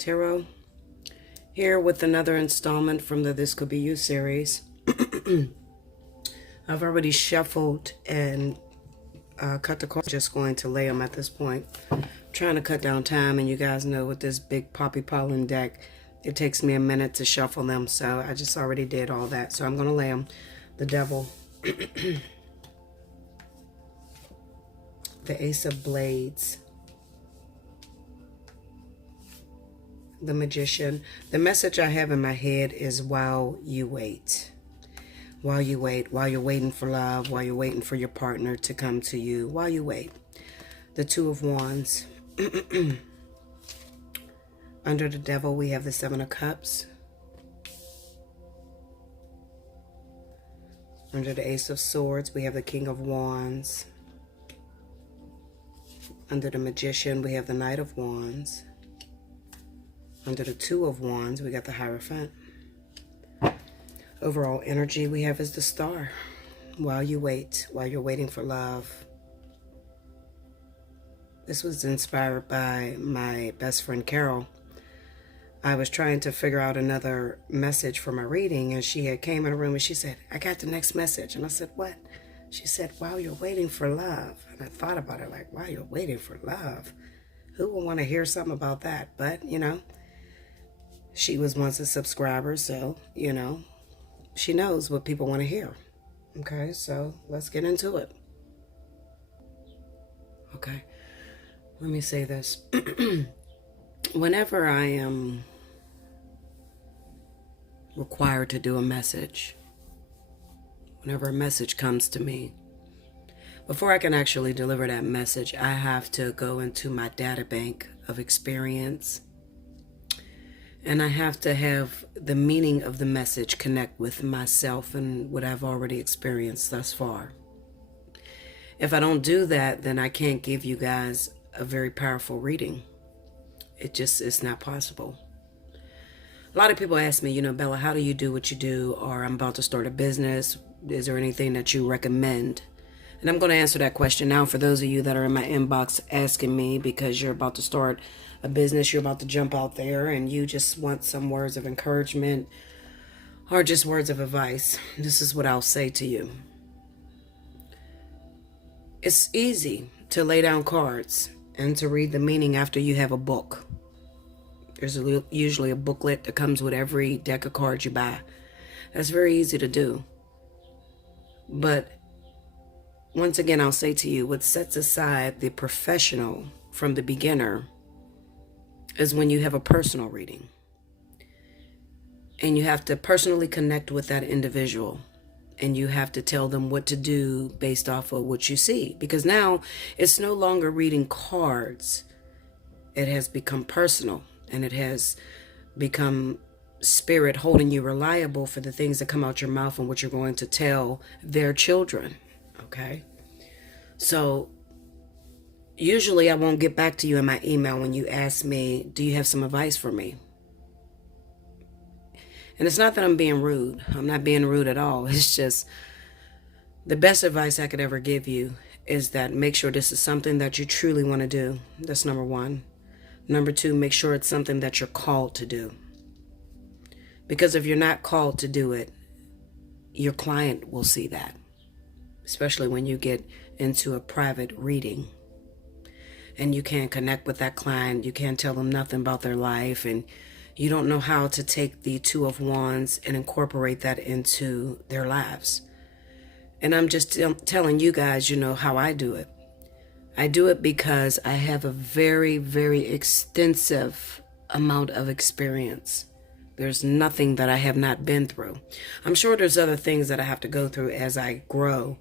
Tarot, here with another installment from the This Could Be You series. I've already shuffled and cut the cards. Just going to lay them at this point. I'm trying to cut down time, and you guys know with this big poppy pollen deck, it takes me a minute to shuffle them, so I just already did all that. So I'm going to lay them. The Devil, the Ace of Blades, the Magician. The message I have in my head is while you wait. While you wait, while you're waiting for love, while you're waiting for your partner to come to you, while you wait. The Two of Wands. Under the Devil, we have the Seven of Cups. Under the Ace of Swords, we have the King of Wands. Under the Magician, we have the Knight of Wands. Under the Two of Wands, we got the Hierophant. Overall energy we have is the Star. While you wait, while you're waiting for love. This was inspired by my best friend Carol. I was trying to figure out another message for my reading, and she had came in the room and she said, I got the next message. And I said, what? She said, while you're waiting for love. And I thought about it like, while you're waiting for love? Who would want to hear something about that? But, you know, she was once a subscriber, so, you know, she knows what people want to hear. Okay, so let's get into it. Okay, let me say this. Whenever I am required to do a message, whenever a message comes to me, before I can actually deliver that message, I have to go into my data bank of experience. And I have to have the meaning of the message connect with myself and what I've already experienced thus far. If I don't do that, then I can't give you guys a very powerful reading. It's not possible. A lot of people ask me, you know, Bella, how do you do what you do? Or I'm about to start a business. Is there anything that you recommend? And I'm going to answer that question now for those of you that are in my inbox asking me because you're about to start a business, you're about to jump out there and you just want some words of encouragement or just words of advice. This is what I'll say to you. It's easy to lay down cards and to read the meaning after you have a book. There's usually a booklet that comes with every deck of cards you buy. That's very easy to do. But once again, I'll say to you, what sets aside the professional from the beginner is when you have a personal reading. And you have to personally connect with that individual. And you have to tell them what to do based off of what you see. Because now it's no longer reading cards. It has become personal. And it has become spirit holding you reliable for the things that come out your mouth and what you're going to tell their children. Okay? So usually I won't get back to you in my email when you ask me, do you have some advice for me? And it's not that I'm being rude. I'm not being rude at all. It's just the best advice I could ever give you is that make sure this is something that you truly want to do. That's number one. Number two, make sure it's something that you're called to do. Because if you're not called to do it, your client will see that. Especially when you get into a private reading. And you can't connect with that client. You can't tell them nothing about their life. And you don't know how to take the Two of Wands and incorporate that into their lives. And I'm just telling you guys, you know, how I do it. I do it because I have a very, very extensive amount of experience. There's nothing that I have not been through. I'm sure there's other things that I have to go through as I grow.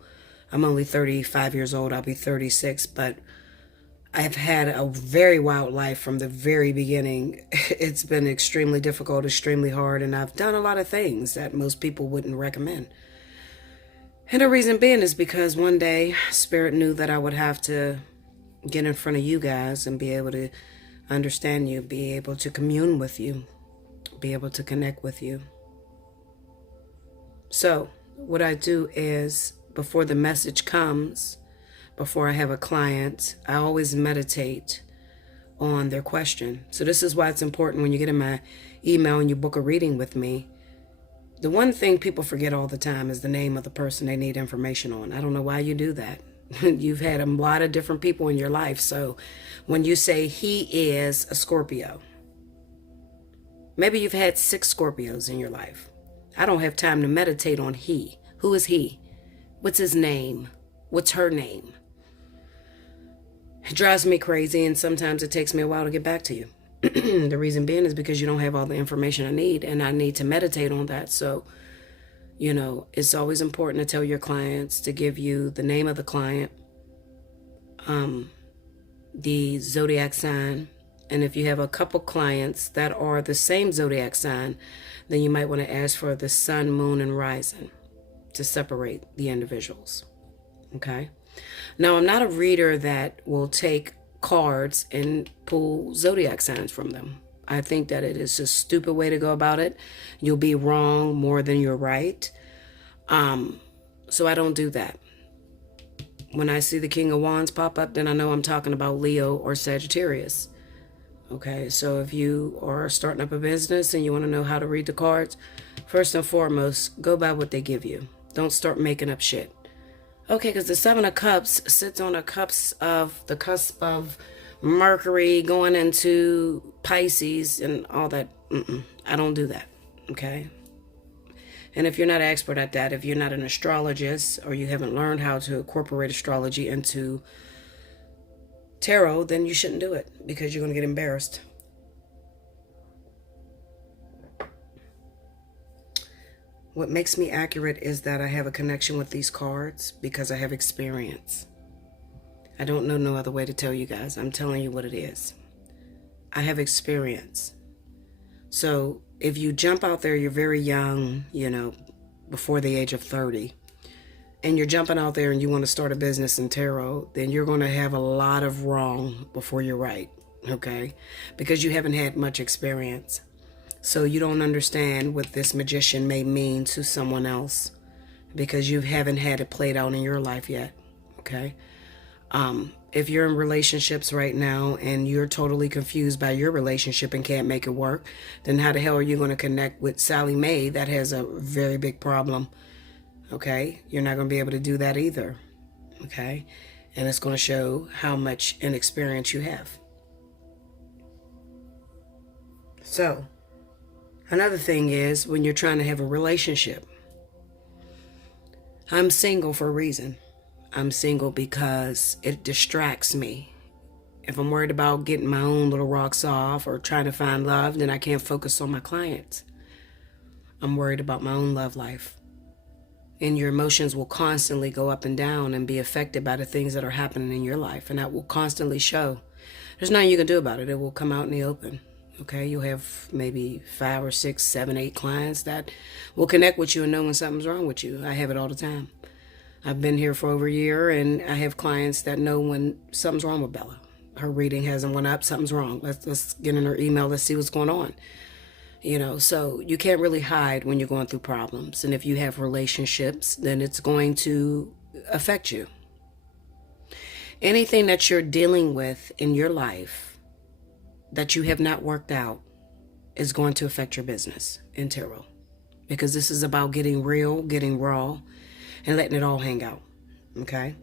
I'm only 35 years old. I'll be 36, but I've had a very wild life from the very beginning. It's been extremely difficult, extremely hard, and I've done a lot of things that most people wouldn't recommend. And the reason being is because one day Spirit knew that I would have to get in front of you guys and be able to understand you, be able to commune with you, be able to connect with you. So what I do is before the message comes, before I have a client, I always meditate on their question. So this is why it's important when you get in my email and you book a reading with me. The one thing people forget all the time is the name of the person they need information on. I don't know why you do that. You've had a lot of different people in your life. So when you say he is a Scorpio, maybe you've had 6 Scorpios in your life. I don't have time to meditate on he. Who is he? What's his name? What's her name? It drives me crazy, and sometimes it takes me a while to get back to you. The reason being is because you don't have all the information I need, and I need to meditate on that. So, it's always important to tell your clients to give you the name of the client, the zodiac sign, and if you have a couple clients that are the same zodiac sign, then you might want to ask for the sun, moon, and rising to separate the individuals. Okay? Now, I'm not a reader that will take cards and pull zodiac signs from them. I think that it is a stupid way to go about it. You'll be wrong more than you're right. So I don't do that. When I see the King of Wands pop up, then I know I'm talking about Leo or Sagittarius. Okay, so if you are starting up a business and you want to know how to read the cards, first and foremost, go by what they give you. Don't start making up shit. Okay, because the 7 of Cups sits on the cusp of Mercury going into Pisces and all that. I don't do that, okay? And if you're not an expert at that, if you're not an astrologist or you haven't learned how to incorporate astrology into tarot, then you shouldn't do it because you're going to get embarrassed. What makes me accurate is that I have a connection with these cards because I have experience. I don't know no other way to tell you guys. I'm telling you what it is. I have experience. So if you jump out there, you're very young, before the age of 30, and you're jumping out there and you want to start a business in tarot, then you're going to have a lot of wrong before you're right, okay? Because you haven't had much experience. So you don't understand what this magician may mean to someone else because you haven't had it played out in your life yet, okay? If you're in relationships right now and you're totally confused by your relationship and can't make it work, then how the hell are you going to connect with Sally Mae that has a very big problem, okay? You're not going to be able to do that either, okay? And it's going to show how much inexperience you have. So, another thing is when you're trying to have a relationship. I'm single for a reason. I'm single because it distracts me. If I'm worried about getting my own little rocks off or trying to find love, then I can't focus on my clients. I'm worried about my own love life. And your emotions will constantly go up and down and be affected by the things that are happening in your life. And that will constantly show. There's nothing you can do about it. It will come out in the open. Okay, you'll have maybe 5 or 6, 7, 8 clients that will connect with you and know when something's wrong with you. I have it all the time. I've been here for over a year, and I have clients that know when something's wrong with Bella. Her reading hasn't went up, something's wrong. Let's get in her email, let's see what's going on. So you can't really hide when you're going through problems. And if you have relationships, then it's going to affect you. Anything that you're dealing with in your life that you have not worked out is going to affect your business in tarot. Because this is about getting real, getting raw, and letting it all hang out, okay?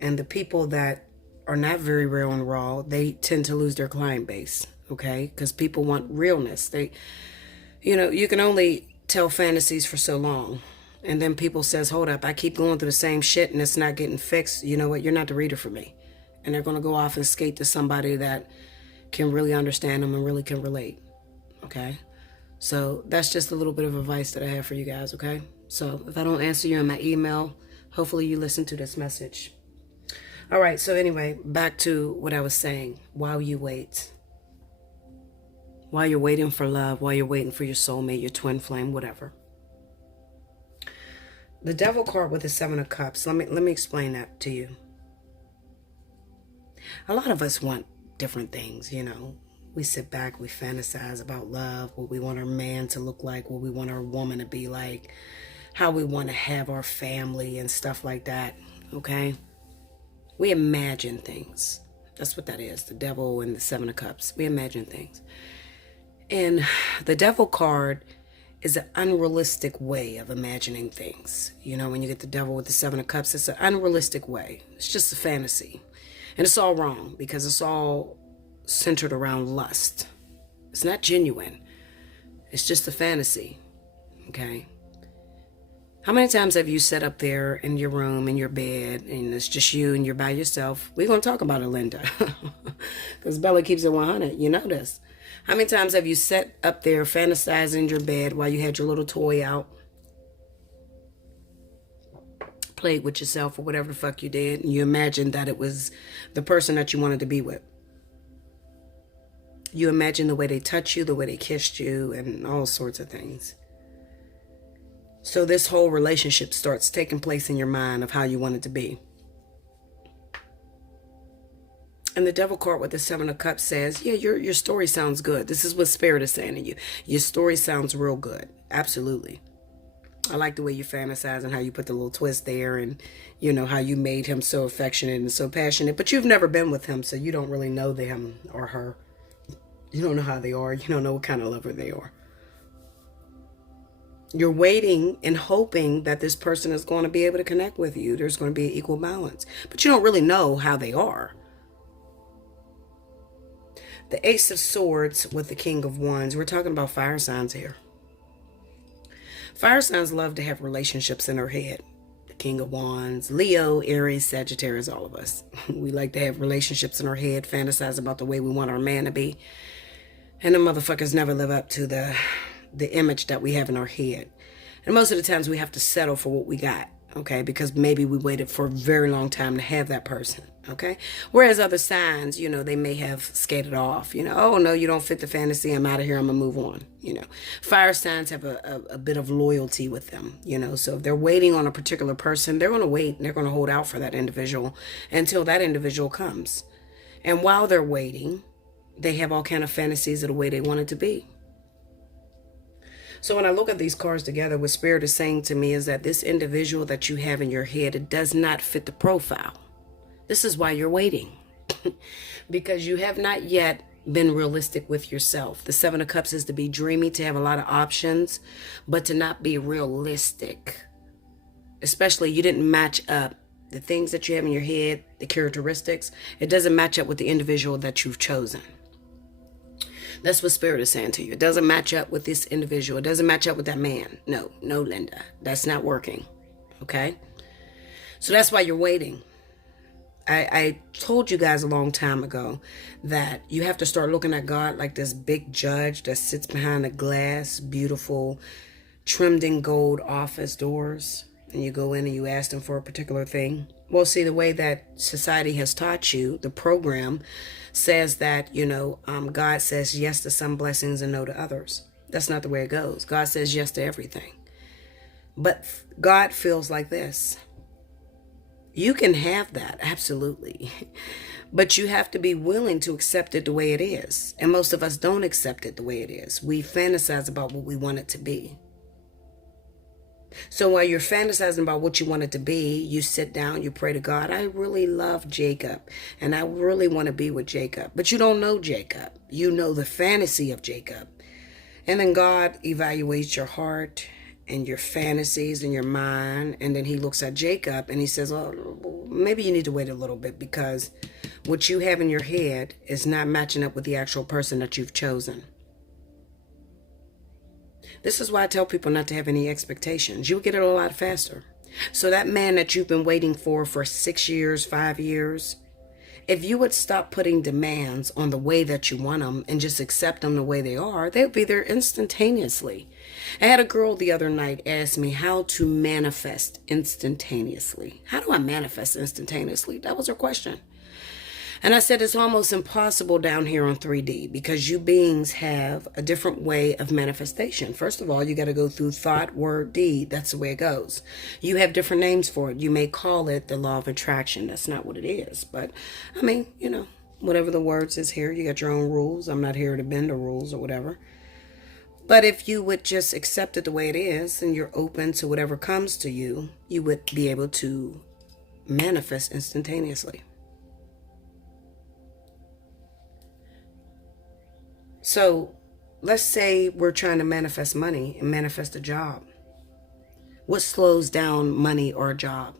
And the people that are not very real and raw, they tend to lose their client base, okay? Because people want realness. You can only tell fantasies for so long. And then people says, hold up, I keep going through the same shit and it's not getting fixed. You know what? You're not the reader for me. And they're going to go off and skate to somebody that can really understand them and really can relate, okay? So that's just a little bit of advice that I have for you guys, okay? So if I don't answer you in my email, hopefully you listen to this message. All right, so anyway, back to what I was saying. While you wait. While you're waiting for love, while you're waiting for your soulmate, your twin flame, whatever. The Devil card with the 7 of Cups, let me explain that to you. A lot of us want different things, We sit back, we fantasize about love, what we want our man to look like, what we want our woman to be like, how we want to have our family and stuff like that, okay? We imagine things. That's what that is. The devil and the Seven of Cups. We imagine things. And the devil card is an unrealistic way of imagining things. You know, when you get the devil with the Seven of Cups, it's an unrealistic way. It's just a fantasy. And it's all wrong because it's all centered around lust. It's not genuine. It's just a fantasy. Okay? How many times have you sat up there in your room, in your bed, and it's just you and you're by yourself? We're going to talk about it, Linda. Because Bella keeps it 100. You know this. How many times have you sat up there fantasizing in your bed while you had your little toy out? Played with yourself or whatever the fuck you did. And you imagined that it was the person that you wanted to be with. You imagined the way they touched you, the way they kissed you, and all sorts of things. So this whole relationship starts taking place in your mind of how you want it to be. And the devil card with the Seven of Cups says, yeah, your story sounds good. This is what Spirit is saying to you. Your story sounds real good. Absolutely. I like the way you fantasize and how you put the little twist there and, you know, how you made him so affectionate and so passionate. But you've never been with him, so you don't really know them or her. You don't know how they are. You don't know what kind of lover they are. You're waiting and hoping that this person is going to be able to connect with you. There's going to be an equal balance. But you don't really know how they are. The Ace of Swords with the King of Wands. We're talking about fire signs here. Fire signs love to have relationships in their head. The King of Wands, Leo, Aries, Sagittarius, all of us. We like to have relationships in our head, fantasize about the way we want our man to be. And the motherfuckers never live up to the image that we have in our head. And most of the times we have to settle for what we got, okay? Because maybe we waited for a very long time to have that person, okay? Whereas other signs, you know, they may have skated off, you know, oh, no, you don't fit the fantasy, I'm out of here, I'm gonna move on, you know. Fire signs have a bit of loyalty with them, you know, so if they're waiting on a particular person, they're gonna wait and they're gonna hold out for that individual until that individual comes. And while they're waiting, they have all kind of fantasies of the way they want it to be. So when I look at these cards together, what Spirit is saying to me is that this individual that you have in your head, it does not fit the profile. This is why you're waiting. Because you have not yet been realistic with yourself. The Seven of Cups is to be dreamy, to have a lot of options, but to not be realistic. Especially you didn't match up the things that you have in your head, the characteristics. It doesn't match up with the individual that you've chosen. That's what Spirit is saying to you. It doesn't match up with this individual. It doesn't match up with that man. No, Linda. That's not working. Okay? So that's why you're waiting. I told you guys a long time ago that you have to start looking at God like this big judge that sits behind a glass, beautiful, trimmed in gold office doors. And you go in and you ask them for a particular thing. Well, see, the way that society has taught you, the program says that, you know, God says yes to some blessings and no to others. That's not the way it goes. God says yes to everything. But God feels like this. You can have that, absolutely. But you have to be willing to accept it the way it is. And most of us don't accept it the way it is. We fantasize about what we want it to be. So while you're fantasizing about what you want it to be, you sit down, you pray to God, I really love Jacob, and I really want to be with Jacob. But you don't know Jacob. You know the fantasy of Jacob. And then God evaluates your heart and your fantasies and your mind, and then he looks at Jacob and he says, oh, maybe you need to wait a little bit because what you have in your head is not matching up with the actual person that you've chosen. This is why I tell people not to have any expectations. You'll get it a lot faster. So that man that you've been waiting for 6 years, 5 years, if you would stop putting demands on the way that you want them and just accept them the way they are, they'll be there instantaneously. I had a girl the other night ask me how to manifest instantaneously. How do I manifest instantaneously? That was her question. And I said, it's almost impossible down here on 3D because you beings have a different way of manifestation. First of all, you got to go through thought, word, deed. That's the way it goes. You have different names for it. You may call it the law of attraction. That's not what it is. But I mean, you know, whatever the words is here, you got your own rules. I'm not here to bend the rules or whatever. But if you would just accept it the way it is and you're open to whatever comes to you, you would be able to manifest instantaneously. So let's say we're trying to manifest money and manifest a job. What slows down money or a job?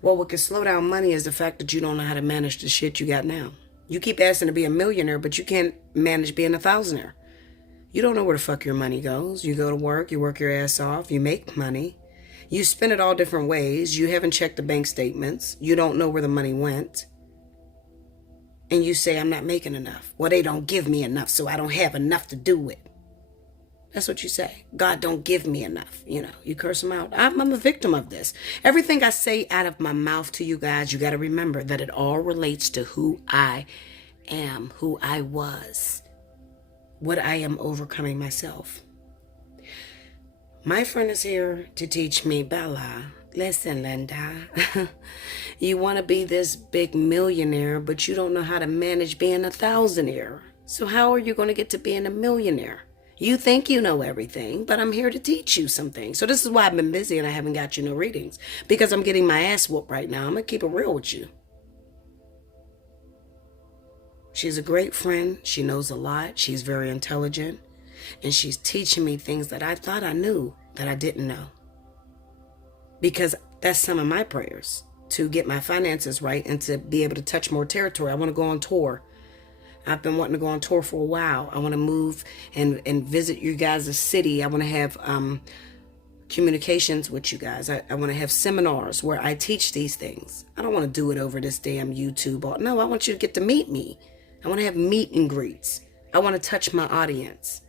Well, what can slow down money is the fact that you don't know how to manage the shit you got now. You keep asking to be a millionaire, but you can't manage being a thousandaire. You don't know where the fuck your money goes. You go to work, you work your ass off, you make money. You spend it all different ways. You haven't checked the bank statements. You don't know where the money went. And you say, I'm not making enough. Well, they don't give me enough, so I don't have enough to do it. That's what you say. God don't give me enough. You curse him out. I'm a victim of this. Everything I say out of my mouth to you guys, you got to remember that it all relates to who I am, who I was, what I am overcoming myself. My friend is here to teach me, Bella. Listen, Linda, you want to be this big millionaire, but you don't know how to manage being a thousandaire. So how are you going to get to being a millionaire? You think you know everything, but I'm here to teach you some things. So this is why I've been busy and I haven't got you no readings, because I'm getting my ass whooped right now. I'm going to keep it real with you. She's a great friend. She knows a lot. She's very intelligent. And she's teaching me things that I thought I knew that I didn't know. Because that's some of my prayers, to get my finances right and to be able to touch more territory. I want to go on tour. I've been wanting to go on tour for a while. I want to move and visit you guys' city. I want to have communications with you guys. I want to have seminars where I teach these things. I don't want to do it over this damn YouTube. No, I want you to get to meet me. I want to have meet and greets. I want to touch my audience.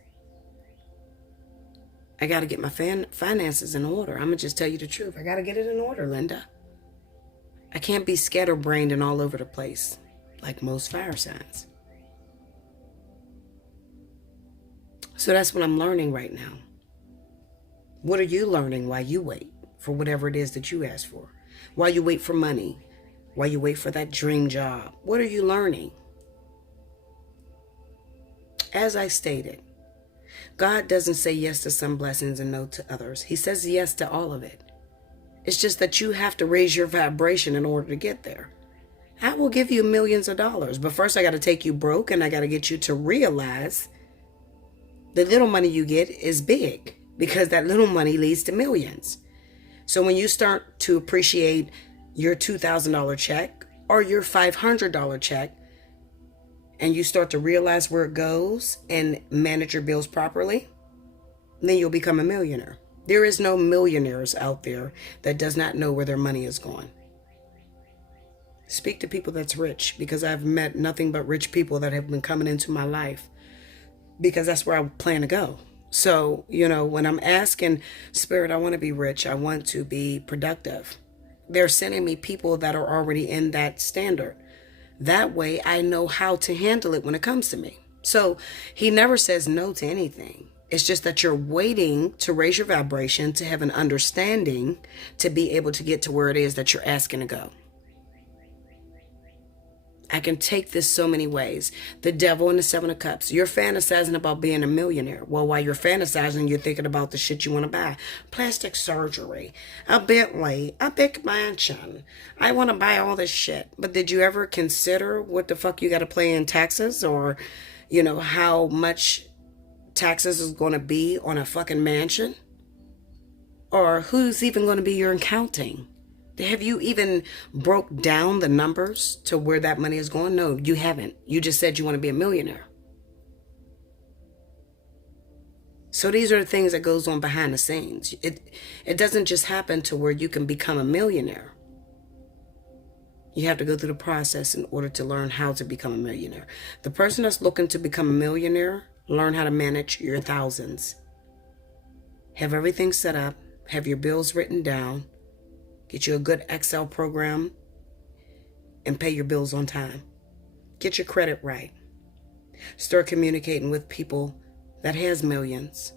I got to get my finances in order. I'm going to just tell you the truth. I got to get it in order, Linda. I can't be scatterbrained and all over the place like most fire signs. So that's what I'm learning right now. What are you learning while you wait for whatever it is that you ask for? While you wait for money? While you wait for that dream job? What are you learning? As I stated, God doesn't say yes to some blessings and no to others. He says yes to all of it. It's just that you have to raise your vibration in order to get there. I will give you millions of dollars, but first I got to take you broke and I got to get you to realize the little money you get is big, because that little money leads to millions. So when you start to appreciate your $2,000 check or your $500 check, and you start to realize where it goes and manage your bills properly, then you'll become a millionaire. There is no millionaires out there that does not know where their money is going. Speak to people that's rich, because I've met nothing but rich people that have been coming into my life, because that's where I plan to go. So, when I'm asking Spirit, I want to be rich, I want to be productive, they're sending me people that are already in that standard. That way I know how to handle it when it comes to me. So he never says no to anything. It's just that you're waiting to raise your vibration, to have an understanding, to be able to get to where it is that you're asking to go. I can take this so many ways. The devil and the Seven of Cups. You're fantasizing about being a millionaire. Well, while you're fantasizing, you're thinking about the shit you want to buy. Plastic surgery, a Bentley, a big mansion. I want to buy all this shit. But did you ever consider what the fuck you got to pay in taxes? Or, how much taxes is going to be on a fucking mansion? Or who's even going to be your accounting? Have you even broke down the numbers to where that money is going? No, you haven't. You just said you want to be a millionaire. So these are the things that goes on behind the scenes. It doesn't just happen to where you can become a millionaire. You have to go through the process in order to learn how to become a millionaire. The person that's looking to become a millionaire, learn how to manage your thousands. Have everything set up. Have your bills written down. Get you a good Excel program and pay your bills on time. Get your credit right. Start communicating with people that has millions.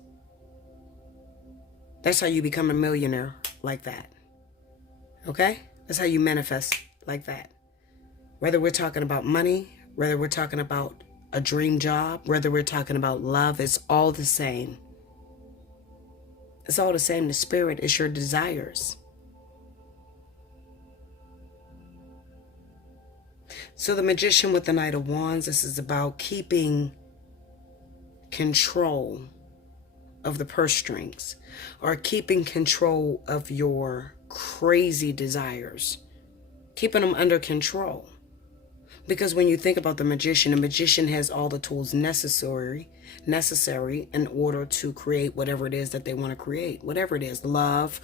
That's how you become a millionaire, like that. Okay? That's how you manifest like that. Whether we're talking about money, whether we're talking about a dream job, whether we're talking about love, it's all the same. It's all the same. The spirit is your desires. So the Magician with the Knight of Wands, this is about keeping control of the purse strings, or keeping control of your crazy desires, keeping them under control. Because when you think about the magician has all the tools necessary in order to create whatever it is that they want to create. Whatever it is, love,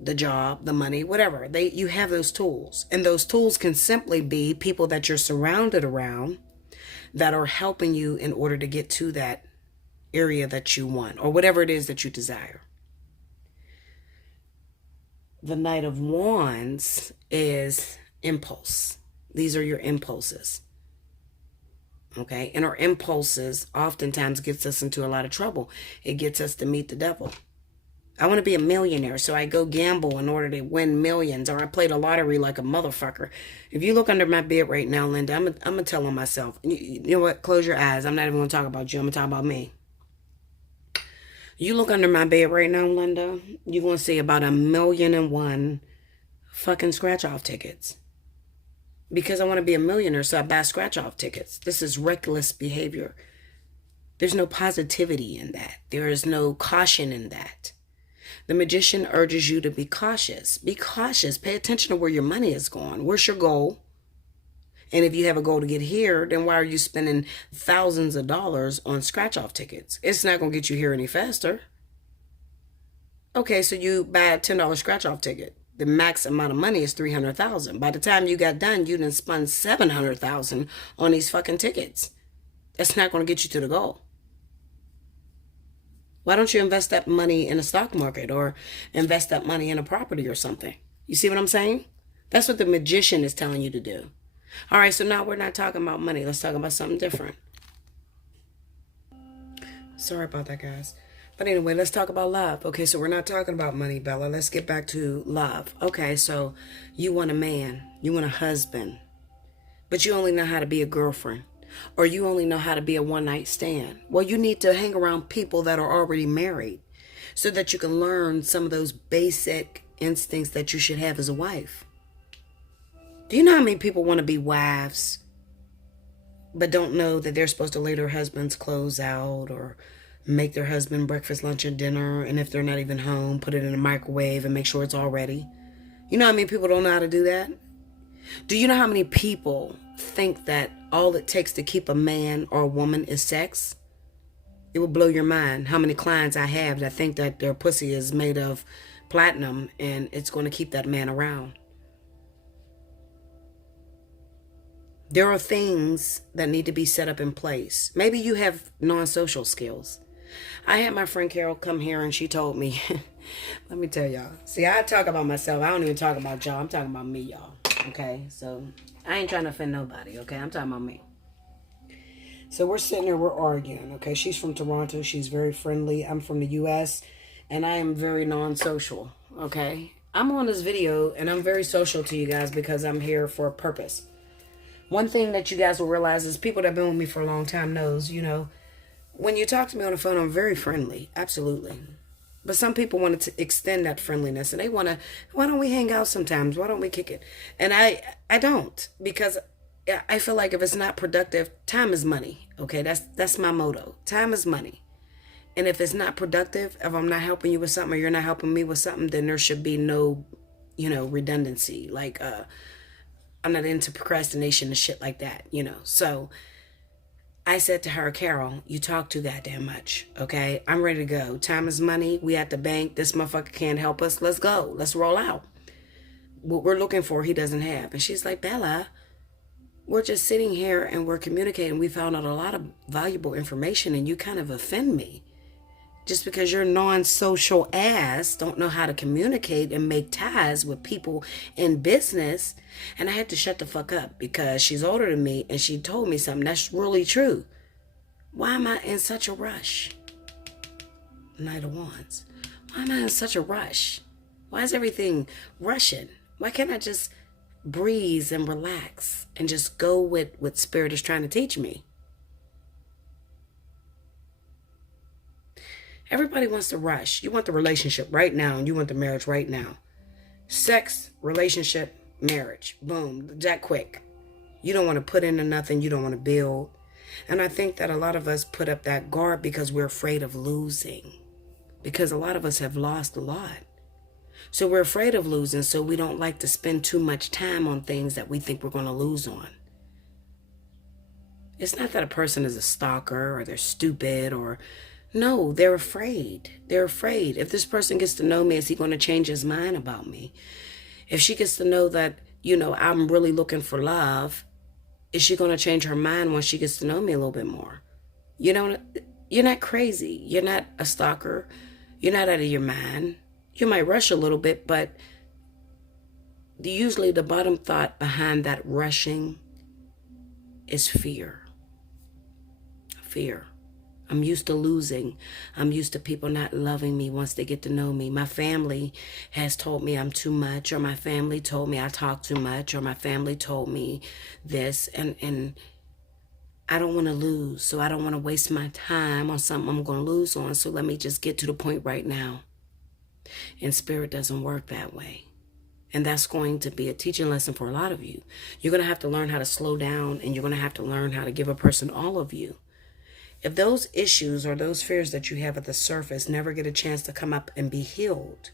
the job, the money, whatever. You have those tools. And those tools can simply be people that you're surrounded around that are helping you in order to get to that area that you want, or whatever it is that you desire. The Knight of Wands is impulse. These are your impulses. Okay? And our impulses oftentimes gets us into a lot of trouble. It gets us to meet the devil. I want to be a millionaire, so I go gamble in order to win millions, or I play the lottery like a motherfucker. If you look under my bed right now, Linda, I'm going to tell on myself. You know what? Close your eyes. I'm not even going to talk about you. I'm going to talk about me. You look under my bed right now, Linda, you're going to see about 1,000,001 fucking scratch-off tickets. Because I want to be a millionaire, so I buy scratch-off tickets. This is reckless behavior. There's no positivity in that. There is no caution in that. The magician urges you to be cautious. Be cautious. Pay attention to where your money is going. Where's your goal? And if you have a goal to get here, then why are you spending thousands of dollars on scratch-off tickets? It's not going to get you here any faster. Okay, so you buy a $10 scratch-off ticket. The max amount of money is $300,000. By the time you got done, you done spent $700,000 on these fucking tickets. That's not going to get you to the goal. Why don't you invest that money in a stock market, or invest that money in a property or something? You see what I'm saying? That's what the magician is telling you to do. All right, so now we're not talking about money. Let's talk about something different. Sorry about that, guys. But anyway, let's talk about love. Okay, so we're not talking about money, Bella. Let's get back to love. Okay, so you want a man. You want a husband. But you only know how to be a girlfriend. Or you only know how to be a one-night stand. Well, you need to hang around people that are already married, so that you can learn some of those basic instincts that you should have as a wife. Do you know how many people want to be wives, but don't know that they're supposed to lay their husband's clothes out, or make their husband breakfast, lunch, and dinner, and if they're not even home, put it in a microwave and make sure it's all ready? You know how many people don't know how to do that? Do you know how many people think that all it takes to keep a man or a woman is sex? It will blow your mind how many clients I have that think that their pussy is made of platinum and it's going to keep that man around. There are things that need to be set up in place. Maybe you have non-social skills. I had my friend Carol come here and she told me, let me tell y'all. See, I talk about myself. I don't even talk about y'all. I'm talking about me, y'all. Okay? So I ain't trying to offend nobody. Okay? I'm talking about me. So we're sitting there, we're arguing. Okay? She's from Toronto. She's very friendly. I'm from the U.S. and I am very non-social. Okay? I'm on this video and I'm very social to you guys because I'm here for a purpose. One thing that you guys will realize is people that have been with me for a long time knows, you know, when you talk to me on the phone, I'm very friendly. Absolutely. But some people want to extend that friendliness and they want to, why don't we hang out sometimes? Why don't we kick it? And I don't, because I feel like if it's not productive, time is money. Okay. That's my motto. Time is money. And if it's not productive, if I'm not helping you with something or you're not helping me with something, then there should be no, redundancy. Like, I'm not into procrastination and shit like that, So I said to her, Carol, you talk too goddamn much, okay? I'm ready to go. Time is money. We at the bank. This motherfucker can't help us. Let's go. Let's roll out. What we're looking for, he doesn't have. And she's like, Bella, we're just sitting here and we're communicating. We found out a lot of valuable information and you kind of offend me. Just because your non-social ass don't know how to communicate and make ties with people in business. And I had to shut the fuck up because she's older than me and she told me something that's really true. Why am I in such a rush? Knight of Wands. Why am I in such a rush? Why is everything rushing? Why can't I just breathe and relax and just go with what Spirit is trying to teach me? Everybody wants to rush. You want the relationship right now and you want the marriage right now. Sex, relationship, marriage. Boom. That quick. You don't want to put into nothing. You don't want to build. And I think that a lot of us put up that guard because we're afraid of losing. Because a lot of us have lost a lot. So we're afraid of losing, so we don't like to spend too much time on things that we think we're going to lose on. It's not that a person is a stalker or they're stupid or... No, they're afraid. They're afraid. If this person gets to know me, is he going to change his mind about me? If she gets to know that, I'm really looking for love, is she going to change her mind once she gets to know me a little bit more? You're not crazy. You're not a stalker. You're not out of your mind. You might rush a little bit, but usually the bottom thought behind that rushing is fear. Fear. I'm used to losing. I'm used to people not loving me once they get to know me. My family has told me I'm too much, or my family told me I talk too much, or my family told me this, and I don't want to lose, so I don't want to waste my time on something I'm going to lose on, so let me just get to the point right now. And spirit doesn't work that way. And that's going to be a teaching lesson for a lot of you. You're going to have to learn how to slow down, and you're going to have to learn how to give a person all of you. If those issues or those fears that you have at the surface never get a chance to come up and be healed,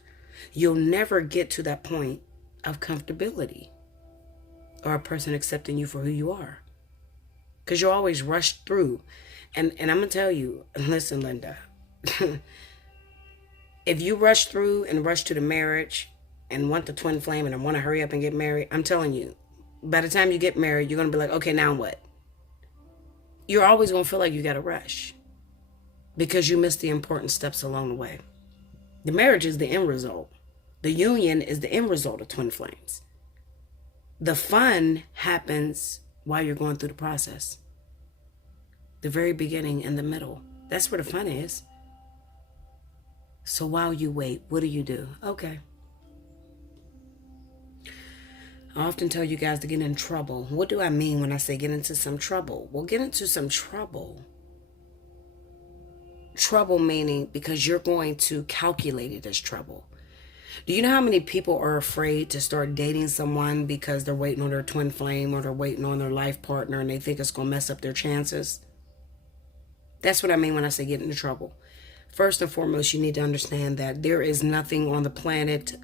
you'll never get to that point of comfortability or a person accepting you for who you are. Because you're always rushed through. And I'm going to tell you, listen, Linda, if you rush through and rush to the marriage and want the twin flame and want to hurry up and get married, I'm telling you, by the time you get married, you're going to be like, okay, now what? You're always going to feel like you got to rush because you missed the important steps along the way. The marriage is the end result. The union is the end result of twin flames. The fun happens while you're going through the process. The very beginning and the middle. That's where the fun is. So while you wait, what do? Okay. I often tell you guys to get in trouble. What do I mean when I say get into some trouble? Well, get into some trouble. Trouble meaning because you're going to calculate it as trouble. Do you know how many people are afraid to start dating someone because they're waiting on their twin flame or they're waiting on their life partner and they think it's going to mess up their chances? That's what I mean when I say get into trouble. First and foremost, you need to understand that there is nothing on the planet,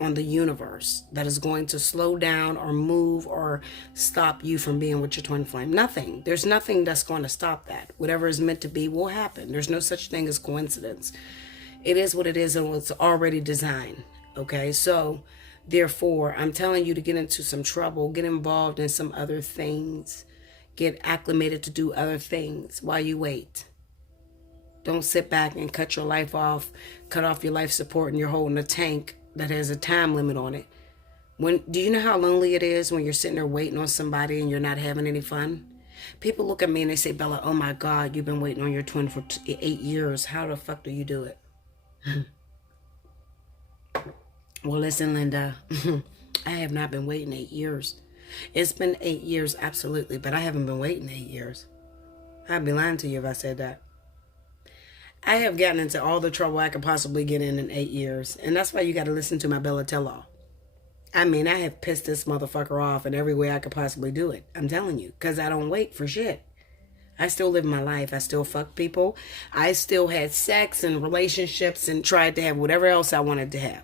on the universe, that is going to slow down or move or stop you from being with your twin flame. Nothing. There's nothing that's going to stop that. Whatever is meant to be will happen. There's no such thing as coincidence. It is what it is and it's already designed. Okay, so therefore, I'm telling you to get into some trouble, get involved in some other things, get acclimated to do other things while you wait. Don't sit back and cut your life off, cut off your life support and you're holding a tank that has a time limit on it. Do you know how lonely it is when you're sitting there waiting on somebody and you're not having any fun? People look at me and they say, Bella, oh my God, you've been waiting on your twin for 8 years. How the fuck do you do it? Well, listen, Linda, I have not been waiting 8 years. It's been 8 years, absolutely, but I haven't been waiting 8 years. I'd be lying to you if I said that. I have gotten into all the trouble I could possibly get in 8 years. And that's why you got to listen to my Bella tell-all. I mean, I have pissed this motherfucker off in every way I could possibly do it. I'm telling you. Because I don't wait for shit. I still live my life. I still fuck people. I still had sex and relationships and tried to have whatever else I wanted to have.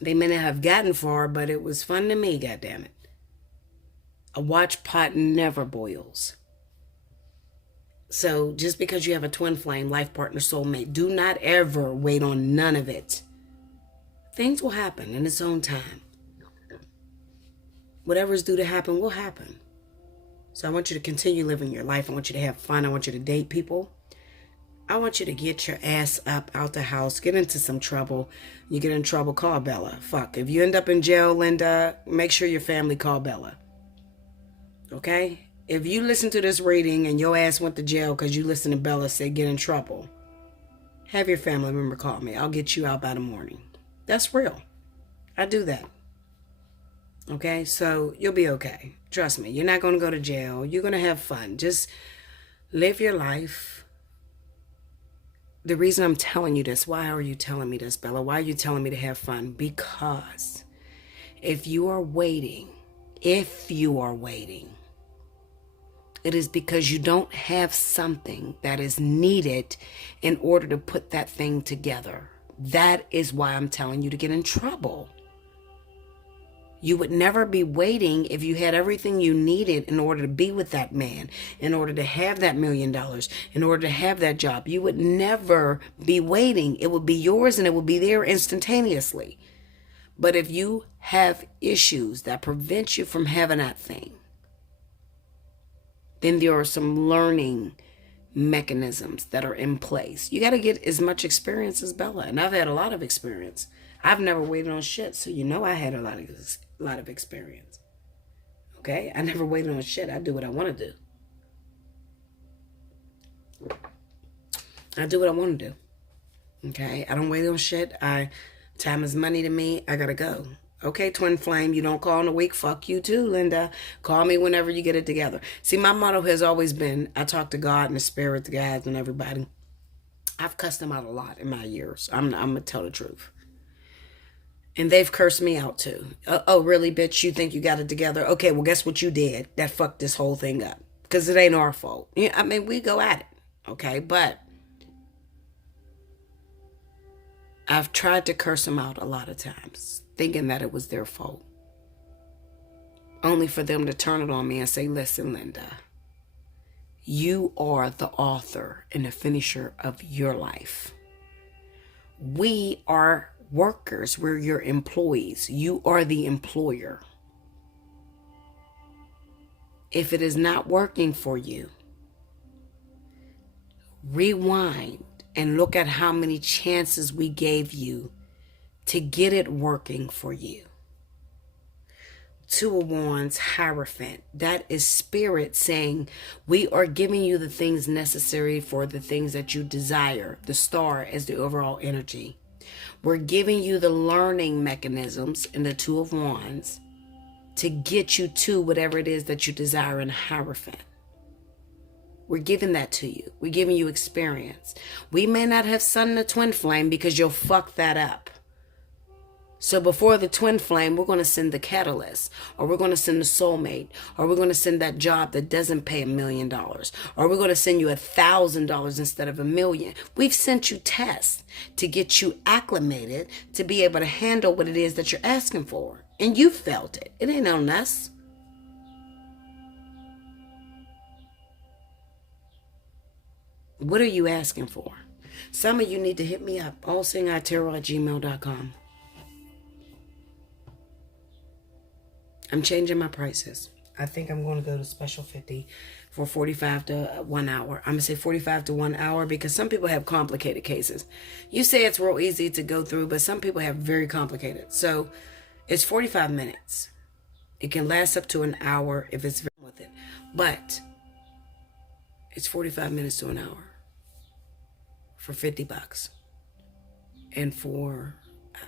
They may not have gotten far, but it was fun to me, goddammit. A watch pot never boils. So just because you have a twin flame, life partner, soulmate, do not ever wait on none of it. Things will happen in its own time. Whatever's due to happen will happen. So I want you to continue living your life. I want you to have fun. I want you to date people. I want you to get your ass up out the house, get into some trouble. You get in trouble, call Bella. Fuck. If you end up in jail, Linda, make sure your family call Bella. Okay? If you listen to this reading and your ass went to jail because you listened to Bella say get in trouble, have your family member call me. I'll get you out by the morning. That's real. I do that. Okay? So you'll be okay. Trust me. You're not going to go to jail. You're going to have fun. Just live your life. The reason I'm telling you this, why are you telling me this, Bella? Why are you telling me to have fun? Because if you are waiting, It is because you don't have something that is needed in order to put that thing together. That is why I'm telling you to get in trouble. You would never be waiting if you had everything you needed in order to be with that man, in order to have that $1 million, in order to have that job. You would never be waiting. It would be yours and it would be there instantaneously. But if you have issues that prevent you from having that thing, then there are some learning mechanisms that are in place. You got to get as much experience as Bella. And I've had a lot of experience. I've never waited on shit, so you know I had a lot of experience. Okay? I never waited on shit. I do what I want to do. I do what I want to do. Okay? I don't wait on shit. Time is money to me. I gotta go. Okay, twin flame, you don't call in a week. Fuck you too, Linda. Call me whenever you get it together. See, my motto has always been, I talk to God and the spirit, the guides, and everybody. I've cussed them out a lot in my years. I'm gonna tell the truth. And they've cursed me out too. Oh, really, bitch? You think you got it together? Okay, well, guess what you did? That fucked this whole thing up. Because it ain't our fault. I mean, we go at it. Okay, but I've tried to curse them out a lot of times, thinking that it was their fault. Only for them to turn it on me and say, listen, Linda, you are the author and the finisher of your life. We are workers. We're your employees. You are the employer. If it is not working for you, rewind and look at how many chances we gave you to get it working for you. Two of Wands, Hierophant. That is spirit saying, we are giving you the things necessary for the things that you desire. The star as the overall energy. We're giving you the learning mechanisms in the Two of Wands to get you to whatever it is that you desire in Hierophant. We're giving that to you. We're giving you experience. We may not have sun in the twin flame because you'll fuck that up. So before the twin flame, we're going to send the catalyst, or we're going to send the soulmate, or we're going to send that job that doesn't pay $1 million, or we're going to send you $1,000 instead of $1 million. We've sent you tests to get you acclimated to be able to handle what it is that you're asking for. And you felt it. It ain't on us. What are you asking for? Some of you need to hit me up. Allseeingeyetarot@gmail.com. I'm changing my prices. I think I'm going to go to special 50 for 45 to 1 hour. I'm going to say 45 to 1 hour because some people have complicated cases. You say it's real easy to go through, but some people have very complicated. So it's 45 minutes. It can last up to an hour if it's very with it. But it's 45 minutes to an hour for $50. And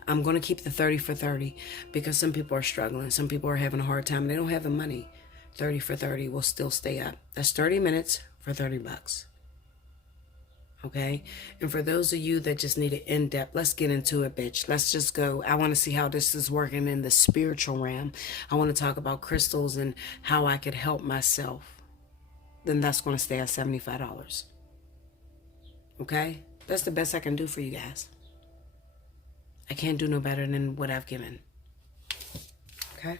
I'm going to keep the 30 for 30 because some people are struggling. Some people are having a hard time. They don't have the money. 30 for 30 will still stay up. That's 30 minutes for $30. Okay? And for those of you that just need it in depth, let's get into it, bitch. Let's just go. I want to see how this is working in the spiritual realm. I want to talk about crystals and how I could help myself. Then that's going to stay at $75. Okay? That's the best I can do for you guys. I can't do no better than what I've given. Okay?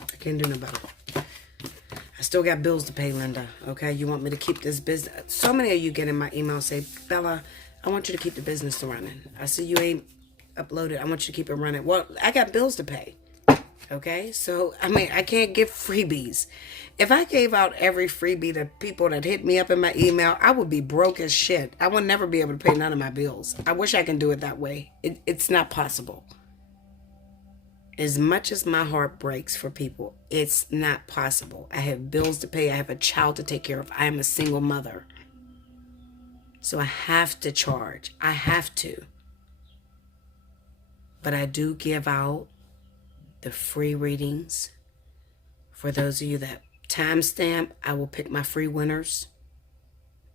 I can't do no better. I still got bills to pay, Linda. Okay? You want me to keep this business? So many of you get in my email say, Bella, I want you to keep the business running. I see you ain't uploaded. I want you to keep it running. Well, I got bills to pay. Okay? So, I mean, I can't give freebies. If I gave out every freebie to people that hit me up in my email, I would be broke as shit. I would never be able to pay none of my bills. I wish I can do it that way. It's not possible. As much as my heart breaks for people, it's not possible. I have bills to pay. I have a child to take care of. I am a single mother. So I have to charge. I have to. But I do give out the free readings for those of you that timestamp. I will pick my free winners.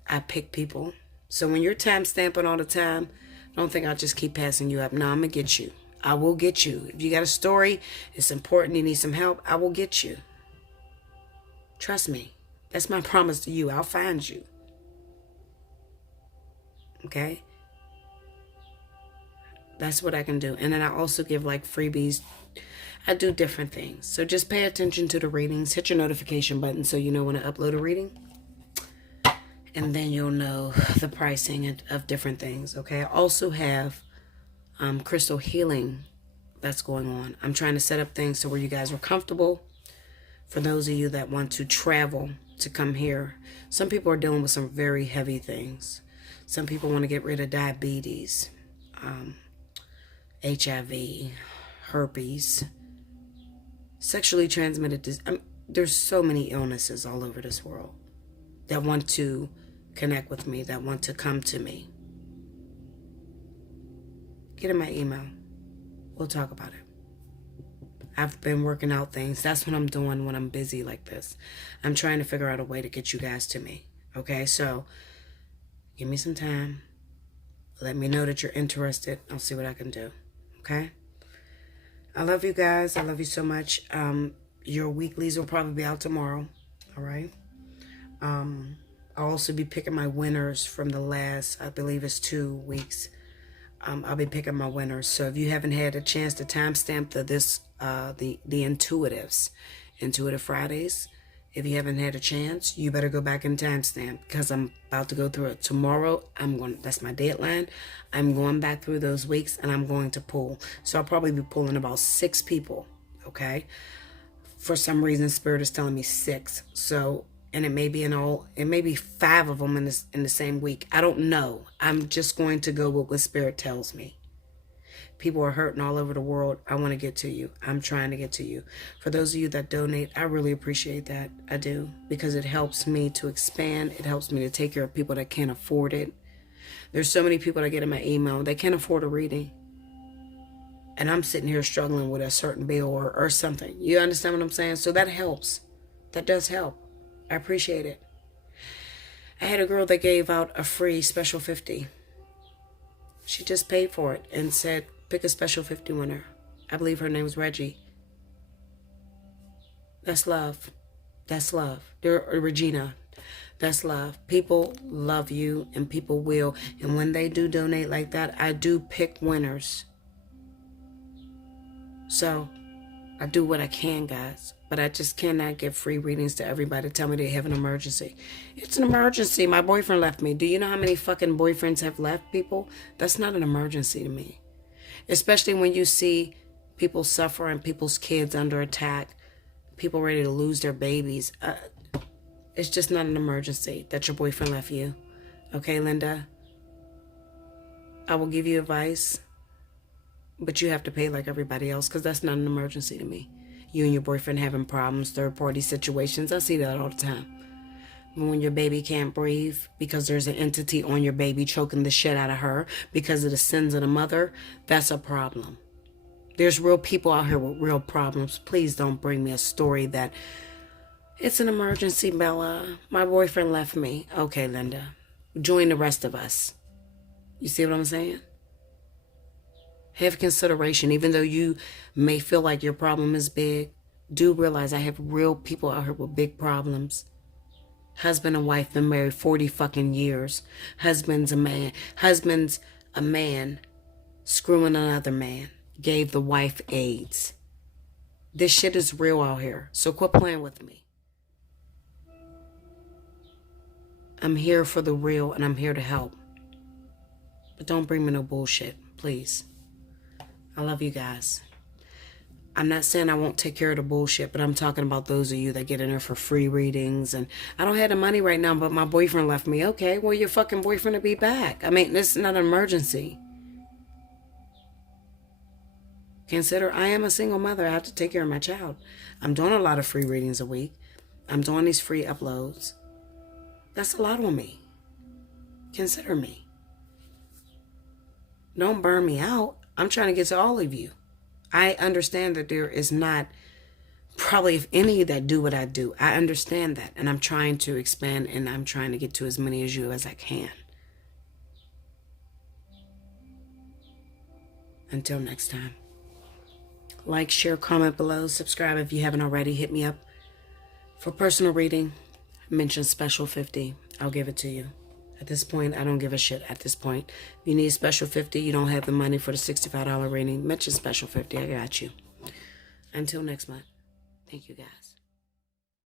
I pick people. So when you're timestamping all the time, don't think I'll just keep passing you up. No, I'm going to get you. I will get you. If you got a story, it's important, you need some help, I will get you. Trust me. That's my promise to you. I'll find you. Okay? That's what I can do. And then I also give like freebies. I do different things. So just pay attention to the readings. Hit your notification button so you know when I upload a reading. And then you'll know the pricing of different things. Okay? I also have crystal healing that's going on. I'm trying to set up things so where you guys are comfortable. For those of you that want to travel to come here. Some people are dealing with some very heavy things. Some people want to get rid of diabetes, HIV, herpes, sexually transmitted disease. There's so many illnesses all over this world that want to connect with me, that want to come to me. Get in my email. We'll talk about it. I've been working out things. That's what I'm doing when I'm busy like this. I'm trying to figure out a way to get you guys to me. Okay, so give me some time. Let me know that you're interested. I'll see what I can do. Okay? I love you guys. I love you so much. Your weeklies will probably be out tomorrow. All right? I'll also be picking my winners from the last, I believe it's 2 weeks. I'll be picking my winners. So if you haven't had a chance to timestamp the intuitives, Intuitive Fridays, if you haven't had a chance, you better go back and timestamp because I'm about to go through it tomorrow. That's my deadline. I'm going back through those weeks and I'm going to pull. So I'll probably be pulling about 6 people. Okay. For some reason, Spirit is telling me 6. So. And it may be 5 of them in the same week. I don't know. I'm just going to go with what Spirit tells me. People are hurting all over the world. I want to get to you. I'm trying to get to you. For those of you that donate, I really appreciate that. I do. Because it helps me to expand. It helps me to take care of people that can't afford it. There's so many people that get in my email. They can't afford a reading. And I'm sitting here struggling with a certain bill or something. You understand what I'm saying? So that helps. That does help. I appreciate it. I had a girl that gave out a free special 50. She just paid for it and said, pick a special 50 winner. I believe her name was Reggie. That's love. That's love. Regina. That's love. People love you and people will. And when they do donate like that, I do pick winners. So I do what I can, guys. But I just cannot give free readings to everybody. Tell me they have an emergency. It's an emergency. My boyfriend left me. Do you know how many fucking boyfriends have left people? That's not an emergency to me. Especially when you see people suffering, people's kids under attack, people ready to lose their babies. It's just not an emergency that your boyfriend left you. Okay, Linda? I will give you advice, but you have to pay like everybody else because that's not an emergency to me. You and your boyfriend having problems, third-party situations. I see that all the time. But when your baby can't breathe because there's an entity on your baby choking the shit out of her because of the sins of the mother, that's a problem. There's real people out here with real problems. Please don't bring me a story that it's an emergency, Bella. My boyfriend left me. Okay, Linda. Join the rest of us. You see what I'm saying? Have consideration, even though you may feel like your problem is big, do realize I have real people out here with big problems. Husband and wife been married 40 fucking years. Husband's a man screwing another man. Gave the wife AIDS. This shit is real out here. So quit playing with me. I'm here for the real and I'm here to help. But don't bring me no bullshit, please. I love you guys. I'm not saying I won't take care of the bullshit, but I'm talking about those of you that get in there for free readings. And I don't have the money right now, but my boyfriend left me. Okay, well, your fucking boyfriend will be back. I mean, this is not an emergency. Consider I am a single mother. I have to take care of my child. I'm doing a lot of free readings a week. I'm doing these free uploads. That's a lot on me. Consider me. Don't burn me out. I'm trying to get to all of you. I understand that there is not probably if any that do what I do. I understand that. And I'm trying to expand and I'm trying to get to as many as you as I can. Until next time. Like, share, comment below. Subscribe if you haven't already. Hit me up for personal reading. mention special 50. I'll give it to you. At this point, I don't give a shit at this point. If you need special 50, you don't have the money for the $65 reading, mention special 50. I got you. Until next month. Thank you, guys.